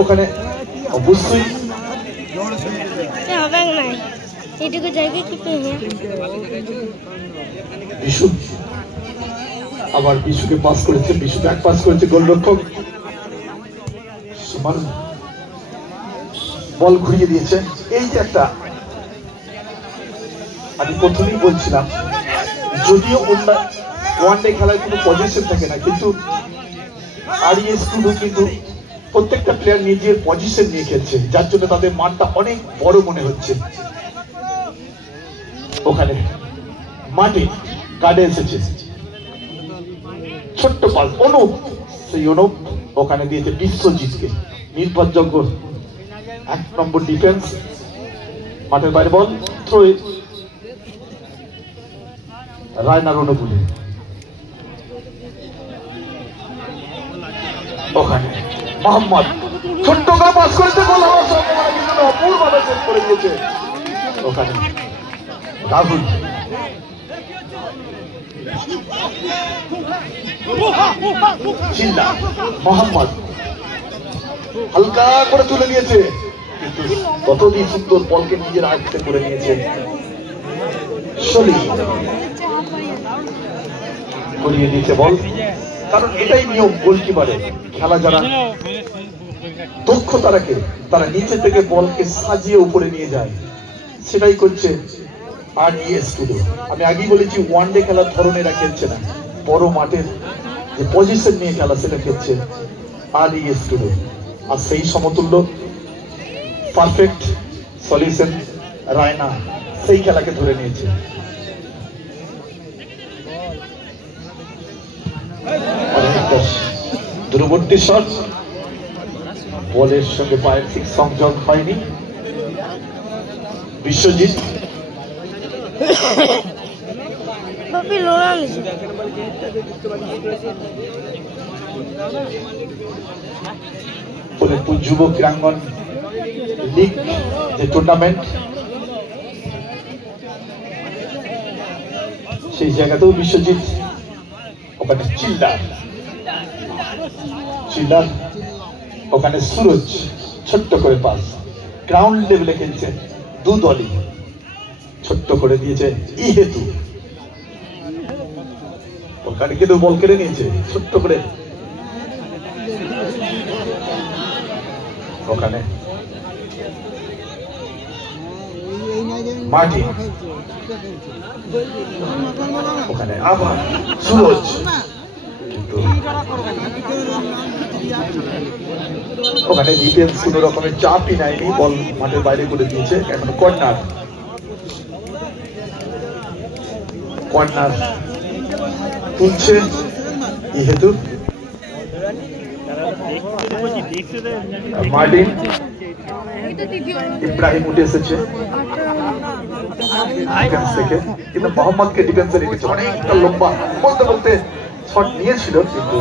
ওখানে অবশ্যই বিশু আবার বিশুকে পাস করেছে, বিশু ব্যাক পাস করেছে গোলরক্ষক সুমন, বল ঘুরিয়ে দিয়েছে। এই যে একটা আমি প্রথমেই বলছিলাম, যদিও ওয়ানডে খেলায় কোনো পজিশন থাকে না, কিন্তু আরইএস কিন্তু প্রত্যেকটা প্লেয়ার নিজের পজিশন নিয়ে খেলছে, যার জন্য তাদের মাঠটা অনেক বড় মনে হচ্ছে। ওখানে মাঠে কার্ডে এসেছে ছোট্ট পাস, অনুপ, সেই অনুপ ওখানে দিয়েছে বিশ্বজিৎকে। নির্ভরযোগ্য 1 নম্বর ডিফেন্স। মাঠের বাইরে বল, থ্রো রায়নার অনুকূলে। ওখানে মোহাম্মদ ছোট্ট করে পাস করেছে, গোল হওয়ার সম্ভাবনা কিন্তু অপূর্বভাবে সেভ করে দিয়েছে। ওখানে রাহুল চিল্লা, মোহাম্মদ হালকা করে তুলে নিয়েছে, কিন্তু ততদিন সুন্দর বলকে নিজের আয়ত্তে করে নিয়েছে সলি, করিয়ে দিয়েছে বল। কারণ এটাই নিয়ম গোলকিপারের খেলা, যারা দক্ষ তারা নিচে থেকে বলকে সাজিয়ে উপরে নিয়ে যায়, সেটাই করছে আরইএস টুডে। আমি আগেই বলেছি ওয়ানডে খেলার ধরনেরা খেলছে না, বড় মাঠের যে পজিশন নিয়ে খেলা সেটা খেলছে আরইএস টুডে। আর সেই সমতুল্য পারফেক্ট সলিউশন রায়না সেই খেলাকে ধরে নিয়েছে। দূরবর্তী শট, বলের সঙ্গে পায়ের ঠিক সংযোগ হয়নি। বিশ্বজিৎ যুব ক্রীড়াঙ্গন লীগ যে টুর্নামেন্ট, সেই জায়গাতেও বিশ্বজিৎ। ওখানে চিল্লার, ওখানে সুরজ ছোট্ট করে পাস, গ্রাউন্ড লেভেলে খেলছে দু দলই, ছোট্ট করে দিয়েছে ইহেতু। ওখানে কিন্তু বল কেড়ে নিয়েছে ছোট্ট করে। ওখানে মার্টিন, ওখানে আবার সুরজ, কিন্তু ওখানে ডিফেন্স কোন রকমের চাপই নেয়নি, বল মাঠের বাইরে করে দিয়েছে। এখন কর্নার তুলছে ইহেতু। মার্টিন, ইব্রাহিম উঠে এসেছে ডিফেন্স থেকে, কিন্তু মোহাম্মদকে ডিফেন্সে রেখেছে। অনেকটা লম্বা বলতে শট নিয়েছিল, কিন্তু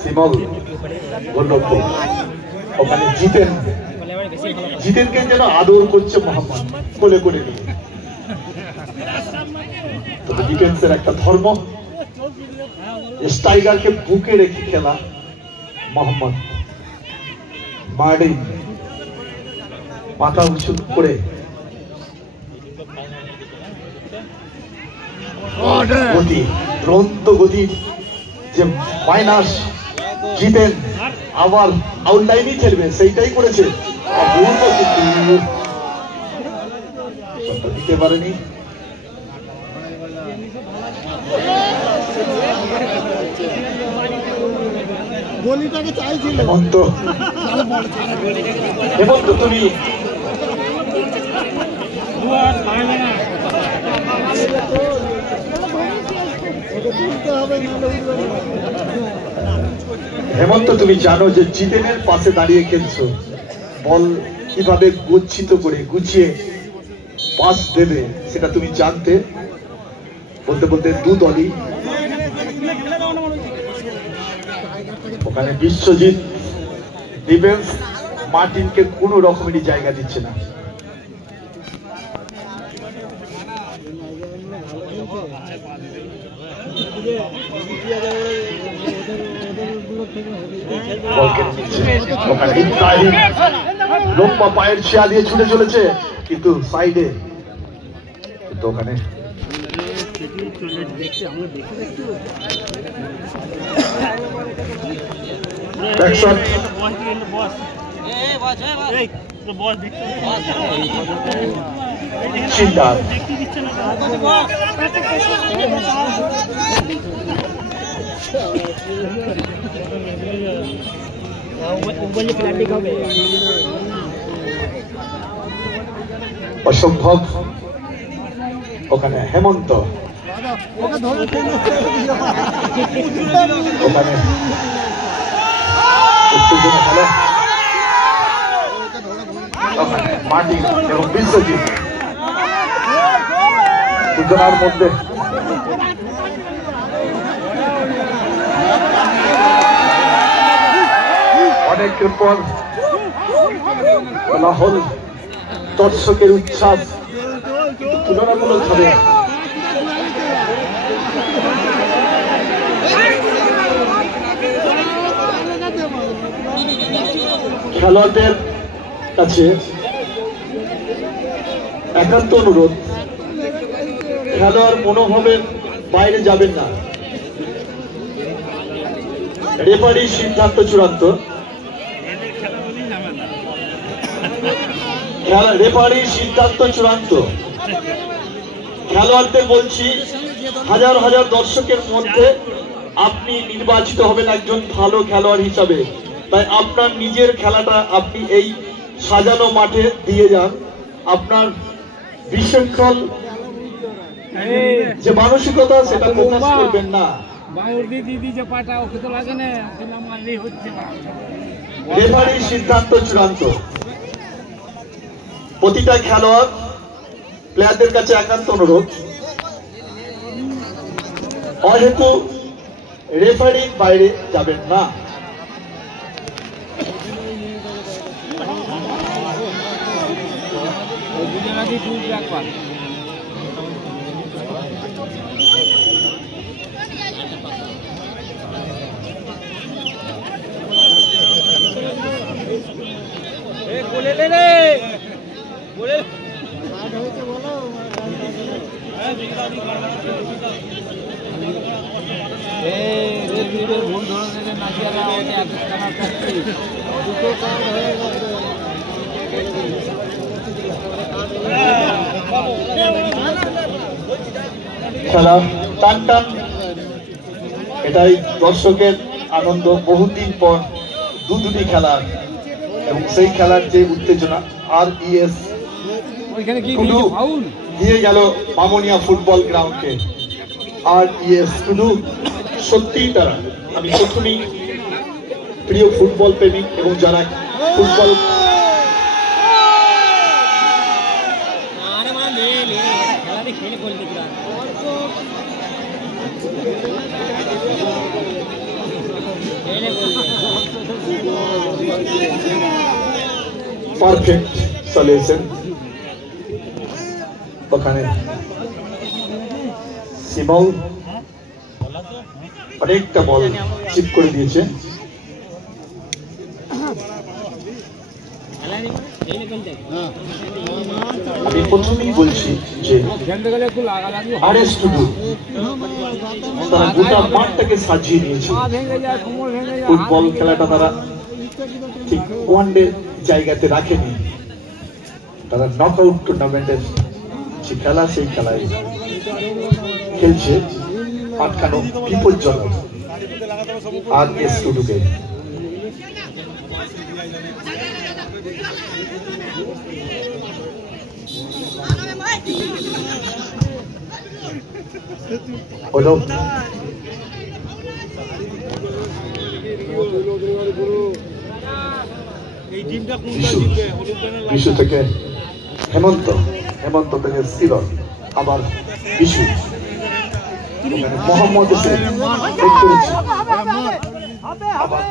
সিমল গোলরক্ষক। ওখানে জিতেনকে যেন আদর করছে মোহাম্মদ, কোলে কোলে নিয়ে। তবে ডিফেন্সের একটা ধর্ম, স্ট্রাইকারকে বুকে রেখে খেলা। মোহাম্মদ মার্টিন মাথা উঁচু করে গতি, দ্রুত গতি যে মাইনাস, জিতেন আবার আউটলাইনই খেলবে সেইটাই করেছে। দিতে পারেনি। হেমন্ত, তুমি হেমন্ত তুমি জানো যে জিতেনের পাশে দাঁড়িয়ে খেলছো, বল কিভাবে গচ্ছিত করে গুছিয়ে পাস দেবে সেটা তুমি জানতে। বলতে দু দলই। ওখানে বিশ্বজিৎ ডিফেন্স মার্টিনকে কোনো রকমেরই জায়গা দিচ্ছে না। লম্বা পায়ের ছিয়া দিয়ে ছুটে চলেছে, কিন্তু সাইডে, কিন্তু ওখানে অসম্ভব। ওখানে হেমন্ত, ওখানে উত্তেজনা খেলে, ওখানে মার্টিন এবং বিশ্বজিৎ দুজনের মধ্যে অনেকের পর লাহোর দর্শকের উচ্ছ্বাস তুলনামূলক ভাবে খেলোয়াড়দের কাছে একান্ত অনুরোধ, খেলোয়াড় মনোভাবের বাইরে যাবেন না। রেফারির সিদ্ধান্ত চূড়ান্ত। রেফারির সিদ্ধান্ত চূড়ান্ত। খেলোয়াড়দের বলছি, হাজার হাজার দর্শকের মধ্যে আপনি নির্বাচিত হবেন একজন ভালো খেলোয়াড় হিসাবে। তাই আপনার নিজের খেলাটা আপনি এই সাজানো মাঠে দিয়ে যান। আপনার বিশৃঙ্খল যে মানসিকতা সেটা প্রকাশ করবেন না। রেফারির সিদ্ধান্ত চূড়ান্ত। প্রতিটা খেলোয়াড় প্লেয়ারদের কাছে একান্ত অনুরোধ, অহেতু রেফারির বাইরে যাবেন না। খেলা টান টান, এটাই দর্শকের আনন্দ। বহুদিন পর দুটি খেলা, এবং সেই খেলার যে উত্তেজনা। RES দিয়ে গেল মামনিয়া ফুটবল গ্রাউন্ডকে। RES টুডু সত্যিই তারা, আমি প্রথমেই প্রিয় ফুটবল প্রেমিক এবং যারা ফুটবল পারফেক্ট সলিউশন। ওখানে সিমল অনেকটা বল চিপ করে দিয়েছে। আমি প্রথমেই বলছি যে RS টুডু তারা গোটা মাঠটাকে সাজিয়ে নিয়েছে। ফুটবল খেলাটা তারা ঠিক ওয়ানডে জায়গাতে রাখেনি, তারা নকআউট টুর্নামেন্টের যে খেলা সেই খেলায় খেলছে। আটকানো বিপজ্জনক RS টুডুকে। বিশু থেকে হেমন্ত, হেমন্ত থেকে সিরন, আবার বিশু, মোহাম্মদ হোসেন আবার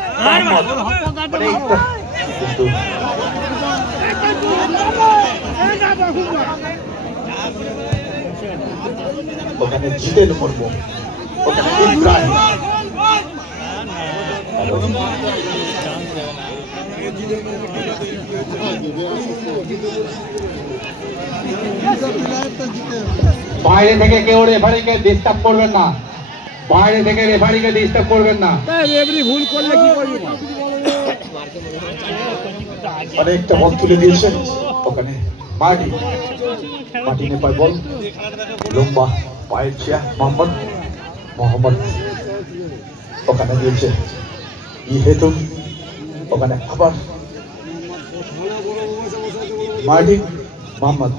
কিন্তু ওখানে জিতেন মুর্মু, ওখানে ইব্রাহিম, বাইরে থেকে কেউ রেফারিকে ডিস্টার্ব করবেন না, বাইরে থেকে রেফারিকে ডিস্টার্ব করবেন না। রেফারি ভুল করলে কি করবি? অনেকটা বল তুলে দিয়েছেন ওখানে মার্টিন, মার্টিনে পায় বল, লম্বা পায়ের ছিয়া মোহাম্মদ ওখানে দিয়েছে ইহেতুন, ওখানে আবার মার্টিন মোহাম্মদ,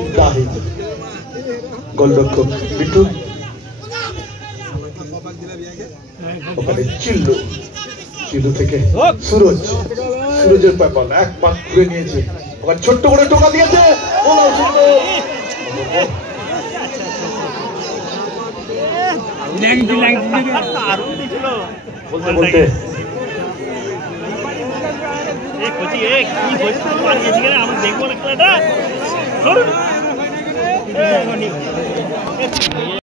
ইব্রাহিম, গোলরক্ষক বিটু, ওখানে চিল্লু, চিল্লু থেকে সুরজের পায় এক পাক ঘুরে নিয়েছে, ওখানে ছোট্ট করে টোকা দিয়েছে, বলতে বলতে দেখবো না খেলাটা।